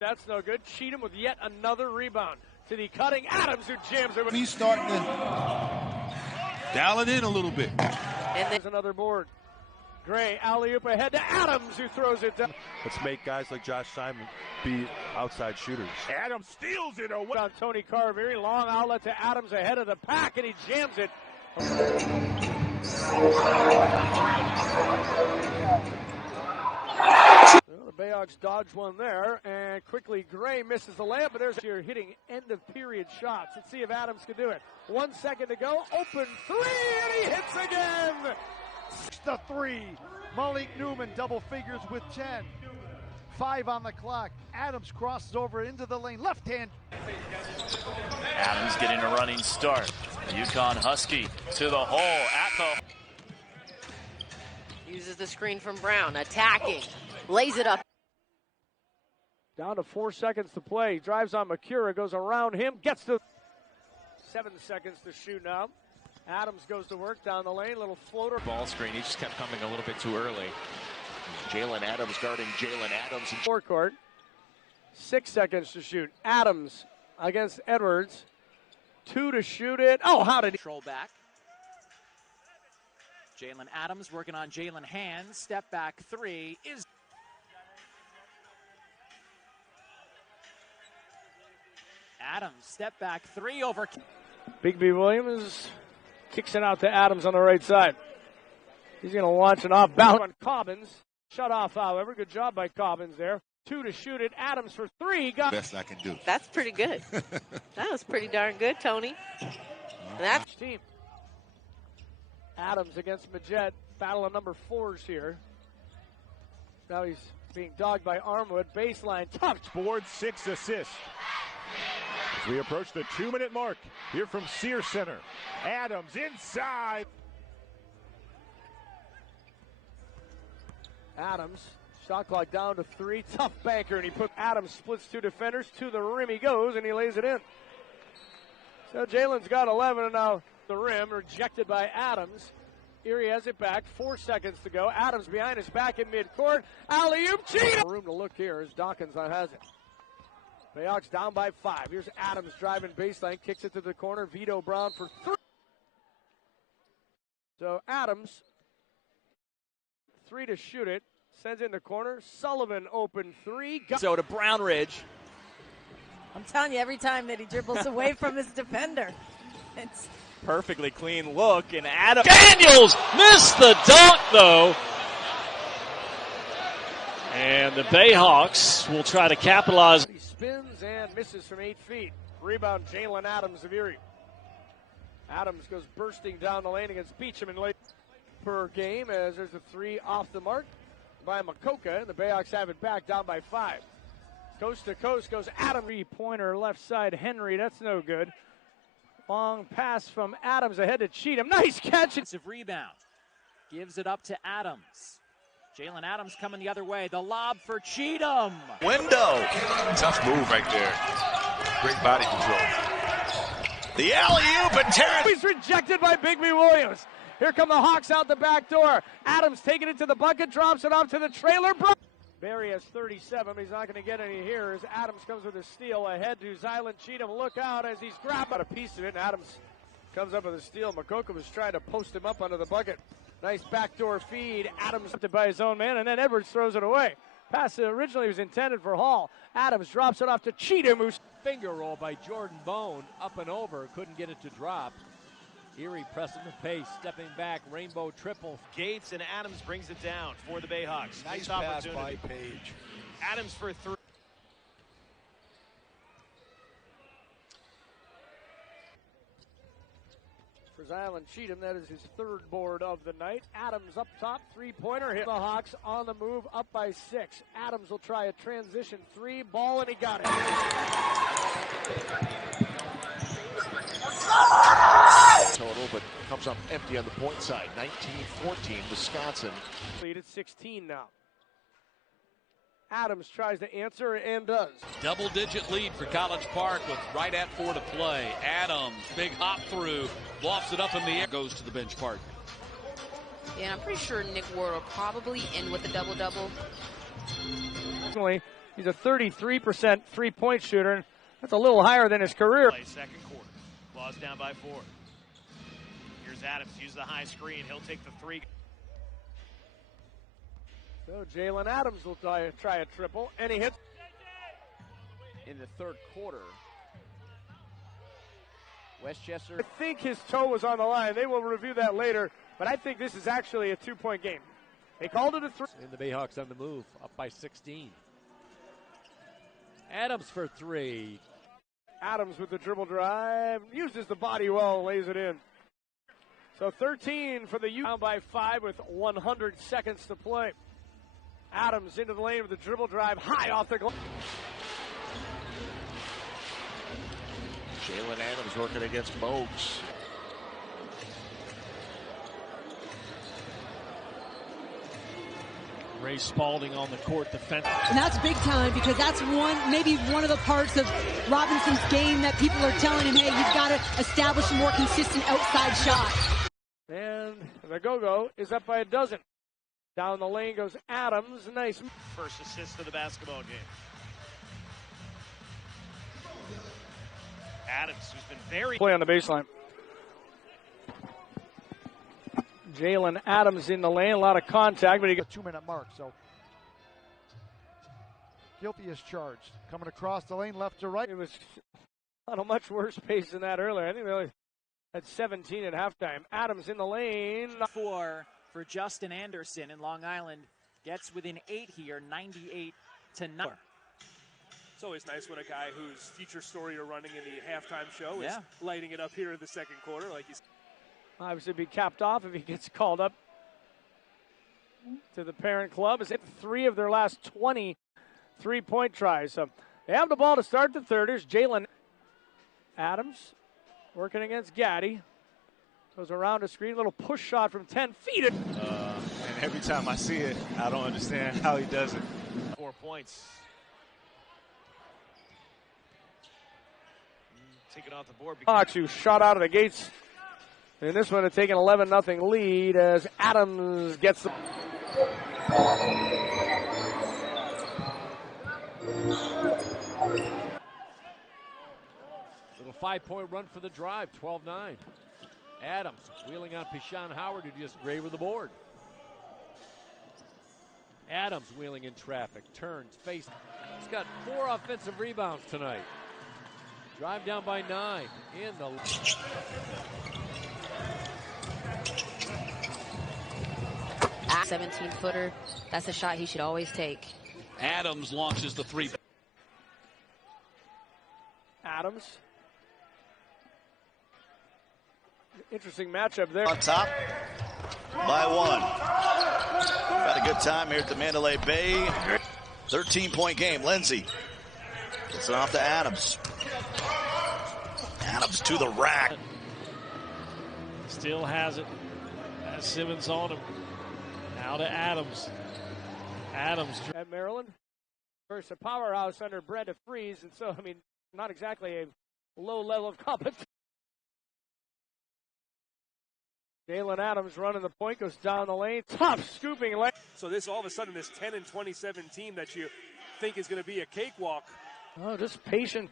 That's no good. Cheatham with yet another rebound to the cutting Adams, who jams it. He's starting to dial it in a little bit. And there's another board. Gray alley-oop ahead to Adams, who throws it down. Let's make guys like Josh Simon be outside shooters. Adams steals it away. On Tony Carr, very long outlet to Adams ahead of the pack, and he jams it. The BayHawks dodge one there, and quickly Gray misses the layup, but there's your hitting end-of-period shots. Let's see if Adams can do it. 1 second to go, open three, and he hits again! The three, Malik Newman double figures with 10. 5 on the clock. Adams crosses over into the lane, left hand. Adams getting a running start. UConn Husky to the hole at the... Uses the screen from Brown, attacking, lays it up. Down to 4 seconds to play. Drives on Makura, goes around him, gets to 7 seconds to shoot now. Adams goes to work down the lane, little floater. Ball screen, he just kept coming a little bit too early. Jalen Adams guarding Jalen Adams. Forecourt, 6 seconds to shoot. Adams against Edwards, 2 to shoot it. Oh, how did he? Control back. Jalen Adams working on Jalen hands. Step back three is. Adams, step back three over. Bigby Williams kicks it out to Adams on the right side. He's going to launch an off balance on Cobbins. Shut off, however. Good job by Cobbins there. 2 to shoot it. Adams for 3. Got Best I can do. That's pretty good. That was pretty darn good, Tony. That's team. Adams against Majette. Battle of number 4s here. Now he's being dogged by Armwood. Baseline. Tough. Board 6 assists. As we approach the 2-minute mark here from Sears Center. Adams inside. Adams, shot clock down to 3. Tough banker, and he put Adams splits 2 defenders. To the rim he goes, and he lays it in. So Jalen's got 11, and now the rim rejected by Adams. Erie has it back. 4 seconds to go. Adams behind his back in midcourt. Alley-oop, Cheatham. Room to look here as Dawkins has it. BayHawks down by 5. Here's Adams driving baseline, kicks it to the corner. Vito Brown for 3. So Adams, 3 to shoot it. Sends in the corner. Sullivan open 3. So to Brown Ridge. I'm telling you, every time that he dribbles away from his defender, it's Perfectly clean look, and Adam Daniels missed the dunk, though. And the BayHawks will try to capitalize. He spins and misses from 8 feet. Rebound, Jalen Adams of Erie. Adams goes bursting down the lane against Beecham in late per game as there's a 3 off the mark by Makoka. The BayHawks have it back down by 5. Coast to coast goes Adams. 3-pointer left side, Henry. That's no good. Long pass from Adams ahead to Cheatham. Nice catch. Rebound. Gives it up to Adams. Jalen Adams coming the other way. The lob for Cheatham. Window. Tough move right there. Great body control. The alley-oop, and Terrence. He's rejected by Bigby Williams. Here come the Hawks out the back door. Adams taking it to the bucket, drops it off to the trailer. Barry has 37. He's not going to get any here as Adams comes with a steal ahead to Zylan Cheatham. Look out as he's grabbed a piece of it, and Adams comes up with a steal. Makoka was trying to post him up under the bucket. Nice backdoor feed. Adams up by his own man, and then Edwards throws it away. Pass originally was intended for Hall. Adams drops it off to Cheatham, who's finger roll by Jordan Bone, up and over, couldn't get it to drop. Erie pressing the pace, stepping back, rainbow triple. Gates, and Adams brings it down for the BayHawks. Nice pass by Page. Adams for 3. for Zylan Cheatham. That is his 3rd board of the night. Adams up top, 3-pointer hit. The Hawks on the move, up by 6. Adams will try a transition 3, ball, and he got it. Total, but comes up empty on the point side. 19-14, Wisconsin. Lead at 16 now. Adams tries to answer and does. Double-digit lead for College Park with right at 4 to play. Adams, big hop through, lofts it up in the air, goes to the bench partner. Yeah, I'm pretty sure Nick Ward will probably end with a double-double. He's a 33% three-point shooter, and that's a little higher than his career. Second quarter. Claws down by 4. Here's Adams. Use the high screen. He'll take the 3. So Jalen Adams will try a triple, and he hits. In the third quarter, Westchester. I think his toe was on the line. They will review that later, but I think this is actually a 2-point game. They called it a 3. And the BayHawks on the move, up by 16. Adams for 3. Adams with the dribble drive, uses the body well, lays it in. So 13 for the U. Down by 5 with 100 seconds to play. Adams into the lane with the dribble drive, high off the glass. Jalen Adams working against Bogues. Ray Spalding on the court defense. And that's big time because that's maybe one of the parts of Robinson's game that people are telling him, hey, you've got to establish a more consistent outside shot. And the go-go is up by a dozen. Down the lane goes Adams. Nice. First assist of the basketball game. Adams, who's been very... Play on the baseline. Jalen Adams in the lane, a lot of contact, but he got a 2-minute mark, so guilty as charged. Coming across the lane, left to right. It was on a much worse pace than that earlier. I think they only had 17 at halftime. Adams in the lane. 4 for Justin Anderson in Long Island. Gets within 8 here, 98-9. It's always nice when a guy whose feature story you're running in the halftime show is lighting it up here in the second quarter, like you said. Obviously be capped off if he gets called up to the parent club. Has hit 3 of their last 20 3-point tries. So they have the ball to start the third. Here's Jalen Adams working against Gaddy. Goes around a screen, little push shot from 10 feet. And every time I see it, I don't understand how he does it. 4 points. Taken off the board. Hawks who shot out of the gates. And this one to take an 11-0 lead as Adams gets the... Little 5-point run for the drive, 12-9. Adams wheeling on Pishan Howard, who just gray with the board. Adams wheeling in traffic, turns, face. He's got 4 offensive rebounds tonight. Drive down by 9 in the... 17-footer. That's a shot he should always take. Adams launches the 3. Adams. Interesting matchup there. On top by 1. Got a good time here at the Mandalay Bay. 13-point game. Lindsay gets it off to Adams. Adams to the rack. Still has it. Has Simmons on him. Now to Adams. Adams. At Maryland. First, a powerhouse under Brenda Freeze. And so, I mean, not exactly a low level of competition. Jalen Adams running the point, goes down the lane. Tough scooping lane. So this, all of a sudden, this 10-27 team that you think is going to be a cakewalk. Oh, just patient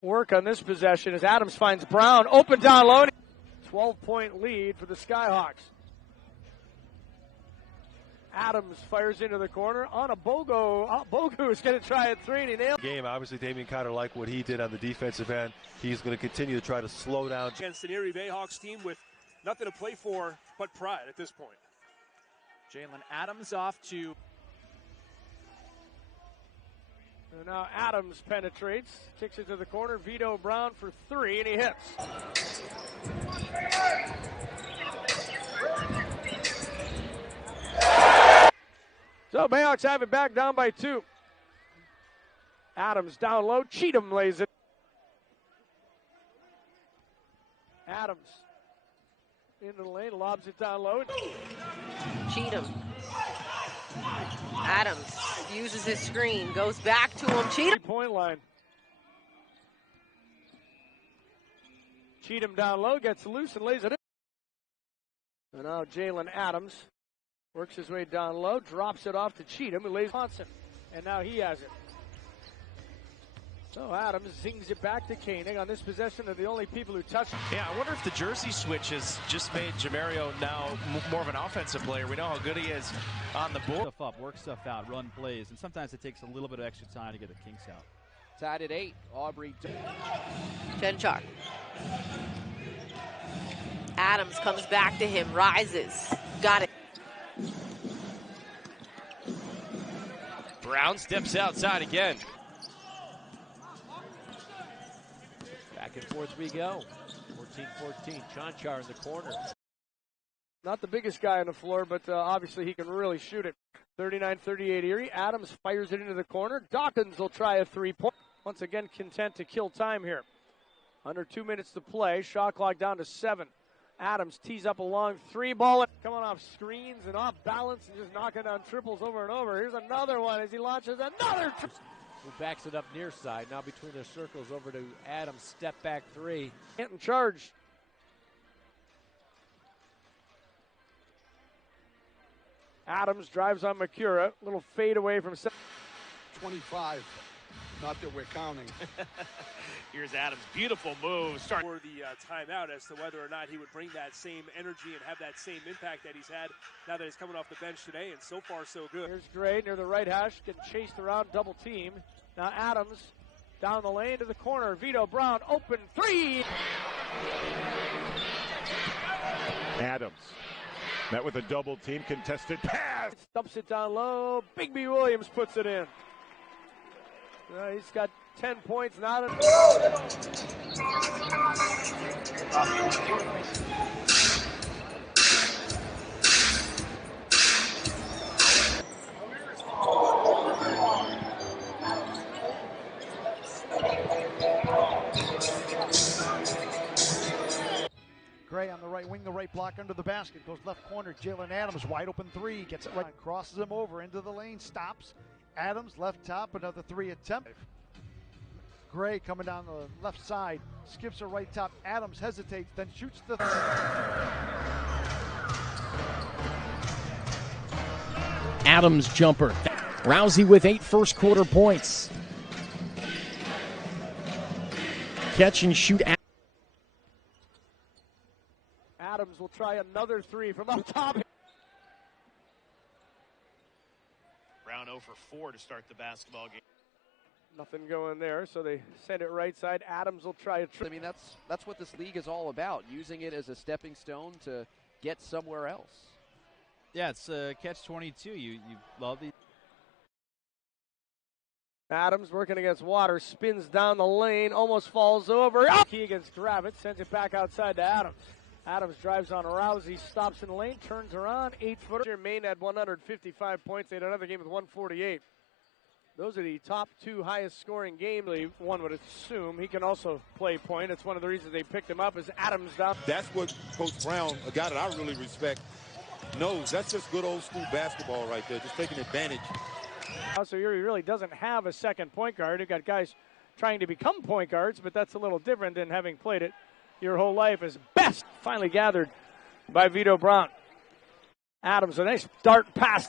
work on this possession as Adams finds Brown. Open down low. 12-point lead for the Skyhawks. Adams fires into the corner on a Bogo. Bogo is going to try a 3 and he nailed. Game, obviously, Damian Cotter liked what he did on the defensive end. He's going to continue to try to slow down. Against an Erie BayHawks team with nothing to play for but pride at this point. Jalen Adams off to... And now Adams penetrates, kicks it to the corner. Vito Brown for 3, and he hits. So BayHawks have it back down by 2. Adams down low. Cheatham lays it. Adams into the lane, lobs it down low. Cheatham. Adams uses his screen, goes back to him. Cheatham. 3-point line. Cheatham down low, gets loose and lays it in. And now Jalen Adams works his way down low, drops it off to Cheatham, who lays Johnson. and now he has it. So Adams zings it back to Koenig. On this possession, they're the only people who touch. Yeah, I wonder if the jersey switch has just made Jamario now more of an offensive player. We know how good he is on the board. Stuff up, work stuff out, run plays, and sometimes it takes a little bit of extra time to get the kinks out. Tied at 8. Aubrey. Genchar. Adams comes back to him, rises. Got it. Brown steps outside again. Back and forth we go. 14-14. Chanchar in the corner. Not the biggest guy on the floor, but obviously he can really shoot it. 39-38 Erie. Adams fires it into the corner. Dawkins will try a three-point. Once again, content to kill time here. Under 2 minutes to play. Shot clock down to 7. Adams tees up a long three ball. Coming off screens and off balance and just knocking down triples over and over. Here's another one as he launches another triple. Who backs it up near side. Now between the circles over to Adams. Step back three. Canton charge. Adams drives on Makura. Little fade away from 25. Not that we're counting. Here's Adams. Beautiful move. For the timeout as to whether or not he would bring that same energy and have that same impact that he's had now that he's coming off the bench today, and so far so good. Here's Gray near the right hash, getting chased around, double team. Now Adams down the lane to the corner. Vito Brown, open three. Adams met with a double team, contested pass. Stumps it down low. Bigby Williams puts it in. He's got 10 points now. Gray on the right wing, the right block under the basket. Goes left corner. Jalen Adams, wide open three. Gets it right. Crosses him over into the lane. Stops. Adams, left top. Another three attempt. Gray coming down the left side. Skips a right top. Adams hesitates, then shoots the... Adams jumper. Rousey with 8 first quarter points. Catch and shoot. Adams will try another three from up top. Brown 0 for 4 to start the basketball game. Nothing going there, so they send it right side. Adams will try a I mean, that's what this league is all about, using it as a stepping stone to get somewhere else. Yeah, it's catch-22. You love these. Adams working against Water, spins down the lane, almost falls over. Oh! Keegan's grab it, sends it back outside to Adams. Adams drives on Rousey, stops in the lane, turns around, 8-footer. Maine had 155 points. They had another game with 148. Those are the top 2 highest scoring games. One would assume he can also play point. It's one of the reasons they picked him up is Adams down. That's what Coach Brown, a guy that I really respect, knows. That's just good old school basketball right there, just taking advantage. So Erie really doesn't have a second point guard. You've got guys trying to become point guards, but that's a little different than having played it your whole life as best. Finally gathered by Vito Brown. Adams, a nice dart pass.